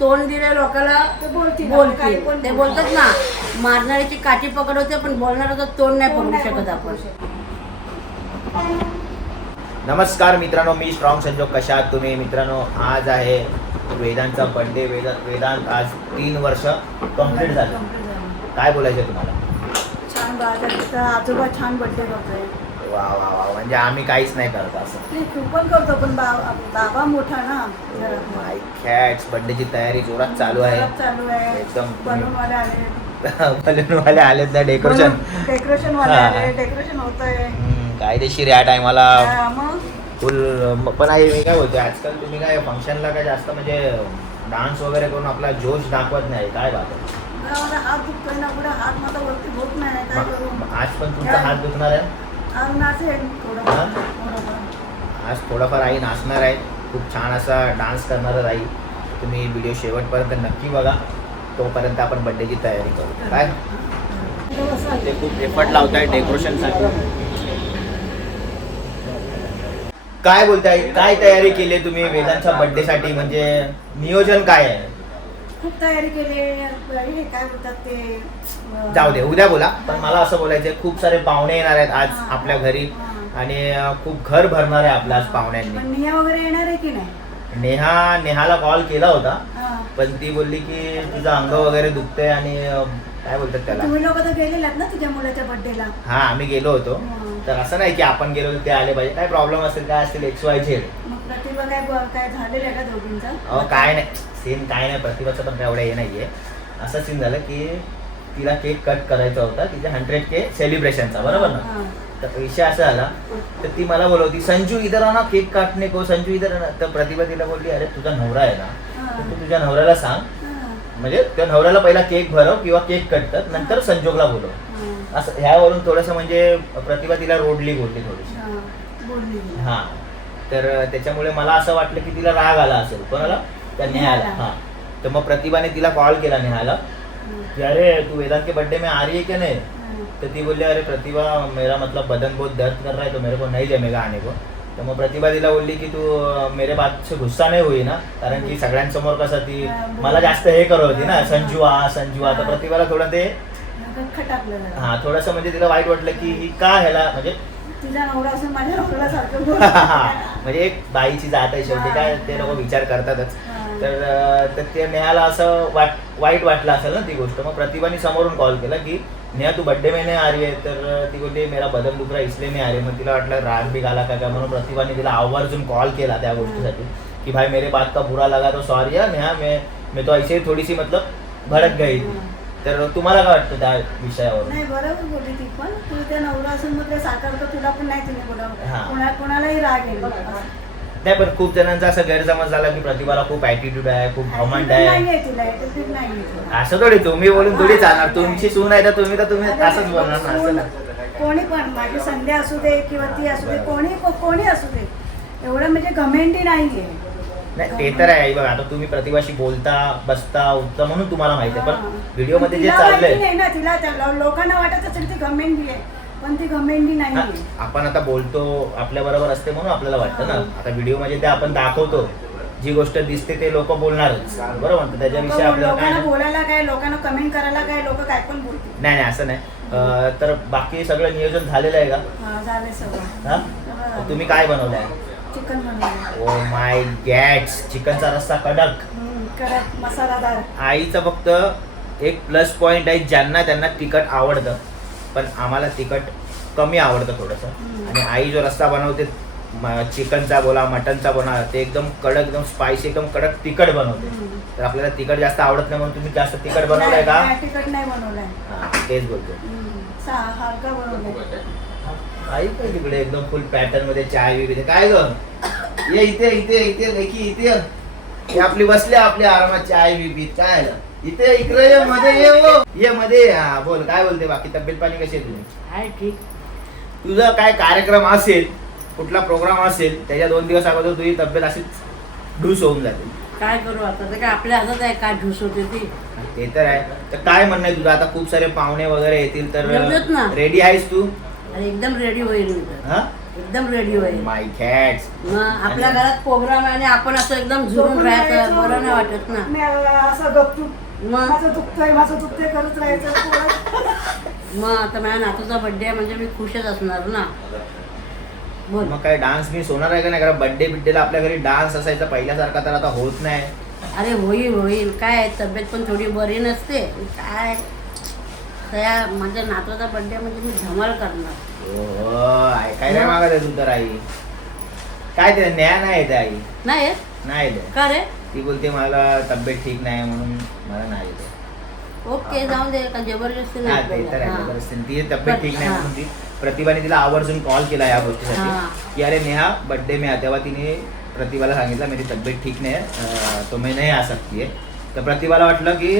तोंड दिले लोकांना ते बोलतील ते बोलतात. ना मारणाऱ्याची काठी पकडवते पण बोलणाऱ्याचं तोंड नाही पकडू शकत आपण. नमस्कार मित्रांनो मी स्ट्रॉंग संजोग कशा आहात तुम्ही मित्रांनो आज आहे वेदांचा बर्थडे वेदांत वेदांत आज तीन वर्ष कंप्लीट झालं. काय बोलायचं तुम्हाला? छान बाळा आजोबा छान बर्थडे करतोय. वा वा वा म्हणजे आम्ही काहीच नाही करत असं. नाही तू पण करतो पण बा- बाबा मोठा ना. माय कॅट्स बर्थडेची तयारी जोरात चालू आहे. घरात चालू आहे. एकदम. बनवून वाले आले. बलूनवाले ना डेकोरेशन डेकोरेशन वाले हा. आले. डेकोरेशन होत आहे कायदेशीर या टायमाला मग? फुल पण आहे मी काय बोलते आजकाल तुम्ही काय फंक्शनला काय जास्त म्हणजे डान्स वगैरे करून आपला जोश दाखवत नाही. काय बात आहे मला हात दुखतोय ना पुढे हात माझा वरती होत नाही. काय करू? मग आज पण तुमचा हात दुखणार आहे? नाचेल आज थोडाफार आई नाचणार आहे. खूप छान असा डान्स करणार आई. तुम्ही व्हिडिओ शेवटपर्यंत नक्की बघा. तोपर्यंत आपण बड्डेची तयारी करू. काय? ते खूप एफर्ट लावत आहे डेकोरेशनसाठी काय बोलताय? काय तयारी केली तुम्ही वेदांच्या बड्डेसाठी म्हणजे नियोजन काय आहे? खूप तयारी केली हे काय बोलतात ते अं, जाऊ दे उद्या बोला. पण मला असं बोलायचं खूप सारे पाहुणे येणार आहेत आज हा. आपल्या घरी. हा. आणि अं, खूप घर भरणार आहे आपल्या आज पाहुण्यांनी. पण निया वगैरे येणार आहे की नाही? नेहा नेहाला कॉल केला होता. हा. पण ती बोलली की तुझं अंग वगैरे दुखतंय आणि अं, काय बोलतात त्याला? तुम्ही लोक तर गेलेलात ना तुझ्या मुलाच्या बर्थडेला हा आम्ही गेलो होतो. तर असं नाही की आपण गेलो ते आले पाहिजे. काय प्रॉब्लेम असेल काय असेल एक्स वाय झेड मग प्रतिभा काय ब- काय झालेलं आहे का अहो काय नाही. सीन काय नाही. प्रतिभाचं पण काय एवढं हे नाहीये. असं सीन झालं की तिला केक कट करायचा होता. तिच्या हंड्रेड के सेलिब्रेशनचा बरोबर ना? हा. तर विषय असा झाला तर ती मला बोलवती संजू इधर आना केक काटणे को संजू इधर आना. तर प्रतिभा तिला बोलली अरे तुझा नवरा आहे ना? हा. तर तू तुझ्या नवऱ्याला सांग. म्हणजे त्या नवऱ्याला पहिला केक भरव किंवा केक कटतात नंतर संजोगला बोलव. असं ह्यावरून थोडंसं म्हणजे प्रतिभा तिला रोडली बोलली थोडीशी हा. हा तर त्याच्यामुळे मला असं वाटलं की तिला राग आला असेल कोणाला त्या नेहाला नेहाला. हा तर मग प्रतिभाने तिला कॉल केला नेहाला हा. की अरे तू वेदांत के बर्थडे में आ रही है क्या नहीं. तो ती बोलली अरे प्रतिभा मेरा मतलब बदन बहुत दर्द कर रहा है तो मेरे को नहीं जमेगा आने को तर मग प्रतिभा तिला बोलली की तू मेरे बात से गुस्सा नाही होई ना कारण की सगळ्यांसमोर कसं ती. मला जास्त हे करत होती ना हा, संजू आ संजू आ तर. प्रतिभाला थोडं ते. हा थोडंसं म्हणजे तिला वाईट वाटलं की ही का ह्याला म्हणजे म्हणजे एक बाईची जात आहे शेवटी काय ते लोक विचार करतातच. तर तर ते नेहाला असं वाट वाईट वाटलं असेल ना ती गोष्ट. मग प्रतिभाने समोरून कॉल केला की नेहा तू बड्डे में नाही आ रही है तर ती बोलते मेरा बदन दुख रहा है इसलिए नाही आ रही मग तिला वाटलं राग बी आला का काय म्हणून प्रतिभाने तिला आवर्जून कॉल केला त्या गोष्टीसाठी. की भाई मेरे बात का बुरा लगा तो सॉरी है नेहा मैं मैं तो ऐसे ही थोडी सी मतलब भडक गई. तर तुम्हाला काय वाटतं त्या विषयावर? नाही बरोबर बोलली ती पण. तू त्या नवरा असून मग ते साकारतं तुला पण नाही तिने बोलावं हा. कोणा कोणालाही राग येईल. नाही पण खूप जणांचा असं गैरसमज झाला की प्रतिभाला खूप ऍटिट्यूड आहे खूप घमंड आहे. असं थोडी तुम्ही बोलून थोडी चालणार. तुमची सून आहे तर तुम्ही तर तुम्ही असंच बोलणार ना असं. कोणी पण माझी संध्या असू दे किंवा ती असू दे कोणी कोणी असू दे एवढं म्हणजे घमेंडी नाहीये. नाही ते तर आहे. बघा आता तुम्ही प्रतिभाशी बोलता बसता उठता म्हणून तुम्हाला माहिती आहे. पण व्हिडिओमध्ये जे तिला माहिती चाललंय ना तिला लोकांना वाटत असेल ती घमेंडी आहे. पण ती हा, नाहीये. आपण आता बोलतो आपल्या बरोबर असते म्हणून आपल्याला वाटतं ना. हा. आता व्हिडिओमध्ये ते आपण दाखवतो. जी गोष्ट दिसते ते लोक बोलणारच. बरोबर? त्याच्याविषयी आपल्याला काय नाही. बोलायला काय लोकांना कमेंट करायला काय लोक काय पण बोलतील. नाही नाही असं नाही. तर बाकी सगळं नियोजन झालेलं आहे का? सगळं. हा? तुम्ही काय बनवलंय? चिकन बनवलं ओ माय गॅट्स चिकनचा रस्सा कडक. कडक मसालादार. आईचं फक्त एक प्लस पॉईंट आहे ज्यांना त्यांना तिखट आवडतं. पण आम्हाला तिखट कमी आवडतं थोडंसं. आणि आई जो रस्सा बनवते चिकनचा बोला मटनचा बोला ते एकदम कडक एकदम स्पायसी एकदम कडक तिखट बनवते. तर आपल्याला तिखट जास्त आवडत नाही म्हणून तुम्ही जास्त तिखट बनवलंय का? तिखट नाही बनवलंय. हा, तेच बोलतो आई काय तिकडे एकदम फुल पॅटर्नमध्ये चाय वगैरे काय ग? ये इथे इथे इथे लेकी इथे. आपली बसले आपली आरामात चाय बी काय आलं? इथे इकडे ये मध्ये ये वो ये मध्ये ये. हा बोल काय बोलते बाकी तब्येत पाणी कशी आहे तुझी? आहे ठीक. तुझा काय कार्यक्रम असेल कुठला प्रोग्राम असेल त्याच्या दोन दिवस अगोदर तुझी तब्येत अशी ढूस होऊन जाते. काय करू आता? ते काय आपल्या हातात आहे काय ढुस होते ती? ते तर आहे. तर काय म्हणणं आहे तुझं? आता खूप सारे पाहुणे वगैरे येतील ना. तर रेडी आहेस तू? आणि एकदम रेडी होईल मी तर. हा? एकदम रेडी होईल. माय कॅट्स मग आपल्या घरात प्रोग्राम आहे आणि आपण असं एकदम झुरून राहायचं बरं नाही वाटत ना. मी असं गपचूप. मग? माझं दुखतंय माझं दुखतंय करत राहायचं मग आता माझ्या नातूचा बर्थडे आहे म्हणजे मी खुशच असणार ना. बोल. मग काय डान्स मी होणार आहे का नाही? कारण बर्थडे बिड्डेला आपल्या घरी डान्स असायचा पहिल्यासारखा तर आता होत नाही. अरे होईल होईल. काय तब्येत पण थोडी बरी नसते. काय? त्या माझ्या नातवाचा बर्थडे म्हणजे मी धमाल करणार. हो ऐकायला मागत आहे तू तर आई. काय ते न्याय नाही येते आई. नाही? नाही का रे? ती बोलते मला तब्येत ठीक नाही म्हणून मला नाही येते ओके जाऊन दे का जबरदस्ती हा ते तर आहे. जबरदस्ती. तिची तब्येत ठीक नाही. म्हणून ती प्रतिभाने तिला आवर्जून कॉल केला या. गोष्टीसाठी की अरे नेहा बर्थडे में आ तेव्हा तिने प्रतिभाला सांगितलं मेरी तब्येत ठीक नाही अं, तो मैं नाही आ सकती है तर प्रतिभाला वाटलं की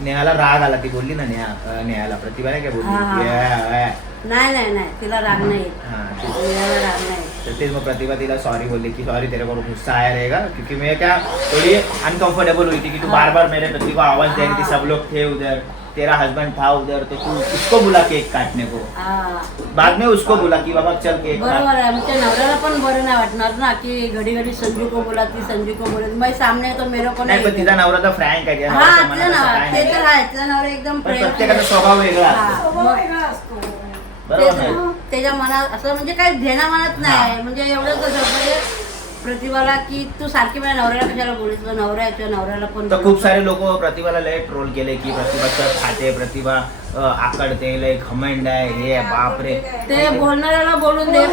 नेहाला राग आला ती बोलली ना नेहा अं, नेहाला प्रतिभा नाही काय हा, बोलली. नाही नाही नाही तिला राग नाही येत. हा, तिला राग नाही. तो तेज मग प्रतिभा तिला सॉरी बोलली कि सॉरी तेरे को गुस्सा आया रहेगा क्योंकि मैं क्या थोड़ी अनकंफर्टेबल हुई थी कि तू। बार बार मेरे पति को आवाज दे रही थी। सब लोग थे उधर तेरा हस्बैंड था उधर तो तू उसको बुला केक काटने को हा. बाद में उसको बोला कि बाबा चल केक बरोबर आहे आमच्या नवऱ्याला पण बरं नाही वाटणार ना की घडी घडी संजू को बोला ती संजू को बोला मैं सामने तो मेरे को नाही पण तिचा नवरा तर फ्रँक आहे हा तिचा मनात असं नवरा काय ते नाही. तर आहे तिचा नवरा एकदम पण प्रेम प्रत्येकाचा स्वभाव वेगळा हा. असतो स्वभाव वेगळा त्याच्या मनात असं म्हणजे काही घेणं मनात नाही. म्हणजे एवढंच कसं म्हणजे प्रतिभाला की तू सारखी माझ्या नवऱ्याला कशाला आहे तुझ्या नवऱ्याला पण तर खूप सारे लोक प्रतिभाला लय ट्रोल केले की प्रतिभा खाते प्रतिभा आकडते लय घमंड आहे हे बापरे. ते बोलणाऱ्याला बोलून दे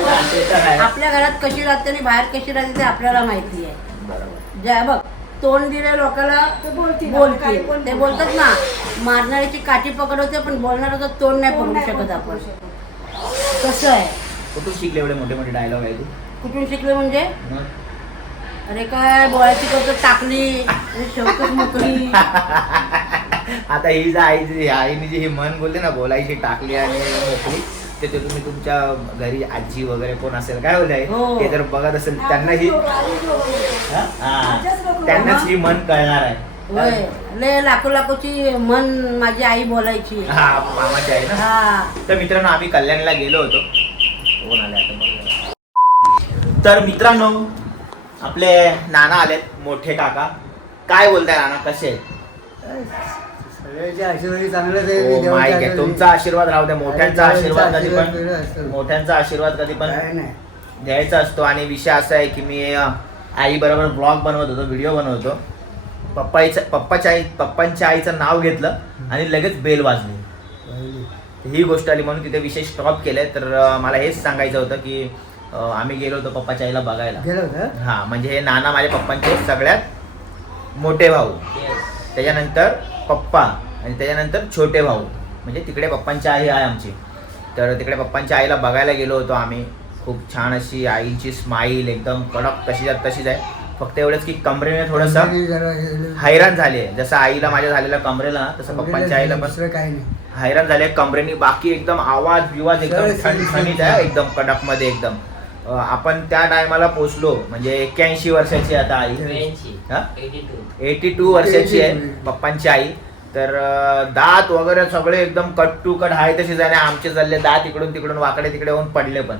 आपल्या घरात कशी राहते आणि बाहेर कशी राहते ते आपल्याला माहिती आहे. ज्या बघ तोंड दिले लोकांना ते बोलतील. काही बोलतील पण ते बोलतील. बोलतात ना मारणाऱ्याची काठी पकडवते पण बोलणाऱ्याचं तोंड नाही पकडू शकत आपण. कसं आहे कुठून शिकले एवढे मोठे मोठे डायलॉग आहे तू कुठून शिकले म्हणजे मग? अरे काय बोळाची करतो टाकली शेवटच मोकळी आता ही जी आई जी आईने जी ही मन बोलते ना बोलायची टाकली आणि मोकळी ते ते तुम्ही तुमच्या घरी आजी वगैरे कोण असेल काय बोलाय हो. ते जर बघत असेल त्यांना ही हा? हा. त्यांनाच ही मन कळणार आहे होय. लय लाखो लाखोची मन माझी आई बोलायची. हा मामाची आहे ना? हा. तर मित्रांनो आम्ही कल्याणला गेलो होतो. कोण आले आता बघूया. तर मित्रांनो आपले नाना आलेत मोठे काका. काय बोलताय नाना कसे आहेत? सगळ्याच्या आशीर्वादी चांगलंच आहे देवाच्या. आशीर्वादी. तुमचा आशीर्वाद राहू द्या. मोठ्यांचा देवाचा आशीर्वाद कधी आशीर्वाद वेगळा पण असतो. मोठ्यांचा आशीर्वाद कधी पण काय नाही. द्यायचा असतो. आणि विषय असा आहे की मी आई बरोबर ब्लॉग बनवत होतो व्हिडिओ बनवत होतो. पप्पाईचं पप्पाच्या आई पप्पांच्या आईचं नाव घेतलं आणि लगेच बेल वाजली. ही गोष्ट आली म्हणून तिथे विषय स्टॉप केले तर मला हेच सांगायचं होतं की आम्ही गेलो होतो पप्पाच्या आईला बघायला. गेलं होतं? हा म्हणजे हे नाना माझ्या पप्पांचे सगळ्यात मोठे भाऊ. त्याच्यानंतर पप्पा आणि त्याच्यानंतर छोटे भाऊ. म्हणजे तिकडे पप्पांची आई आहे आमची. तर तिकडे पप्पांच्या आईला बघायला गेलो होतो आम्ही. खूप छान अशी आईची स्माईल एकदम कडक तशीच तशीच आहे. फक्त एवढंच की कमरेने थोडंसं हैराण झाले जसं आईला माझ्या झालेल्या कमरेला तसं पप्पांच्या आईला पण काही नाही. हैराण झाले कमरेनी बाकी एकदम आवाज बिवाज एकदम ठणठणीत आहे एकदम कडकमध्ये एकदम आपण त्या टायमाला पोचलो. म्हणजे एक्क्याऐंशी वर्षाची आता आई. हा? Eighty two. वर्षाची आहे पप्पांची आई. तर दात वगैरे सगळे एकदम कट टू कट तशीच आहे. आणि आमचे चालले दात इकडून तिकडून वाकडे तिकडे होऊन पडले पण.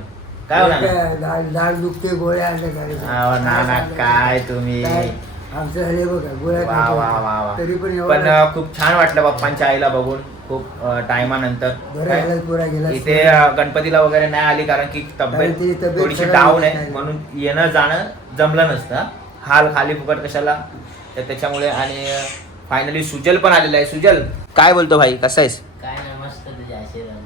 काय होणार दुखते गोळ्या आणल्या ना काय तुम्ही? काय? आमचं हे बघा गोळ्या वा खातो. वा वा वा. तरी पण पण एवढं अं, खूप छान वाटलं पप्पांच्या आईला बघून खूप टायमानंतर. बरं झालं पुरा गेला. इथे अं, गणपतीला वगैरे नाही आली कारण की कारण ती तब्येत तब्येत थोडीशी खराब डाऊन आहे काय. म्हणून येणं जाणं जमलं नसतं. हाल खाली फुकट कशाला? तर त्याच्यामुळे आणि फायनली सुजल पण आलेला आहे. सुजल काय बोलतो भाई? कसा आहेस? काय नाही मस्त तुझ्या आशीर्वाद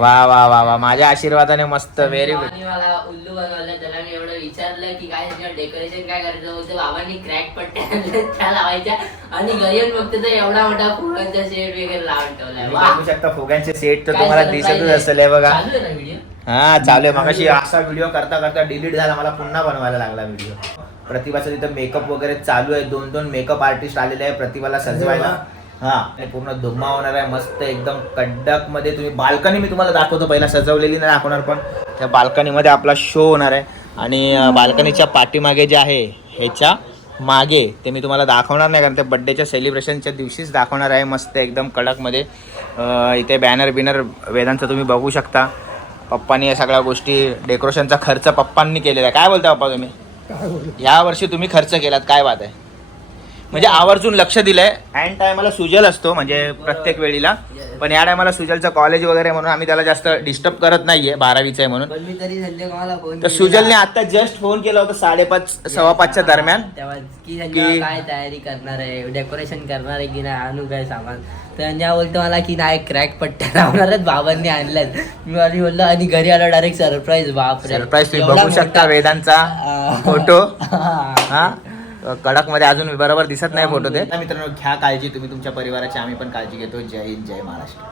वा वा वा वा माझ्या आशीर्वादाने मस्त व्हेरी गुड मला उल्लू बनवलं त्याला मी एवढं विचारलं की काय डेकोरेशन काय करायचं? बोलतो बाबांनी क्रॅक पट्ट्या त्या लावायच्या. आणि घरी येऊन बघते तर एवढा मोठा फुलांचा शेड वगैरे लावून ठेवलाय वा. बघू शकता फुग्यांचे सेट तर काय तुम्हाला surprise दिसतच आहे. असेल हे बघा. चालू आहे ना व्हिडिओ हा चालू आहे. मगाशी असा व्हिडिओ करता करता डिलीट झाला मला पुन्हा बनवायला लागला व्हिडिओ प्रतिभाचा तिथं मेकअप वगैरे चालू आहे. दोन दोन मेकअप आर्टिस्ट आलेले आहे प्रतिभाला सजवायला. हा. पूर्ण धुम्मा होणार आहे मस्त एकदम कडकमध्ये तुम्ही बाल्कनी मी तुम्हाला दाखवतो पहिला सजवलेली नाही दाखवणार पण. त्या बाल्कनी मध्ये आपला शो होणार आहे. आणि बाल्कनीच्या पाठीमागे जे आहे ह्याच्या मागे ते मी तुम्हाला दाखवणार नाही कारण ते बड्डेच्या सेलिब्रेशनच्या दिवशीच दाखवणार आहे. मस्त एकदम कडकमध्ये. इथे बॅनर बिनर वेदांचं तुम्ही बघू शकता. पप्पानी या सगळ्या गोष्टी डेकोरेशनचा खर्च पप्पांनी केलेला आहे. काय बोलता पप्पा तुम्ही? या वर्षी तुम्ही खर्च केलात काय बात आहे? म्हणजे आवर्जून लक्ष दिलंय. अँड टायमाला सुजल असतो म्हणजे प्रत्येक वेळीला. पण या टायमाला सुजलचं कॉलेज वगैरे म्हणून आम्ही त्याला जास्त डिस्टर्ब करत नाहीये बारावीचं आहे म्हणून. पण मी तरी फोन सुजलने आता जस्ट फोन केला होता साडेपाच सव्वा पाचच्या दरम्यान. तेव्हा की की- संजय काय तयारी करणार आहे डेकोरेशन करणार आहे की नाही आणू काय सामान. तर संजय बोलतो मला की नाही क्रॅक पट्ट्या लावणारच बाबांनी आणल्यात. मी आणि बोललो आणि घरी आलो डायरेक्ट सरप्राईज बाप सरप्राईज तुम्ही बघू शकता वेदांचा फोटो. हा. मध्ये अजून बरोबर दिसत नाही फोटो ते. मित्रांनो घ्या काळजी तुम्ही तुमच्या परिवाराची आम्ही पण काळजी घेतो. जय हिंद जय महाराष्ट्र.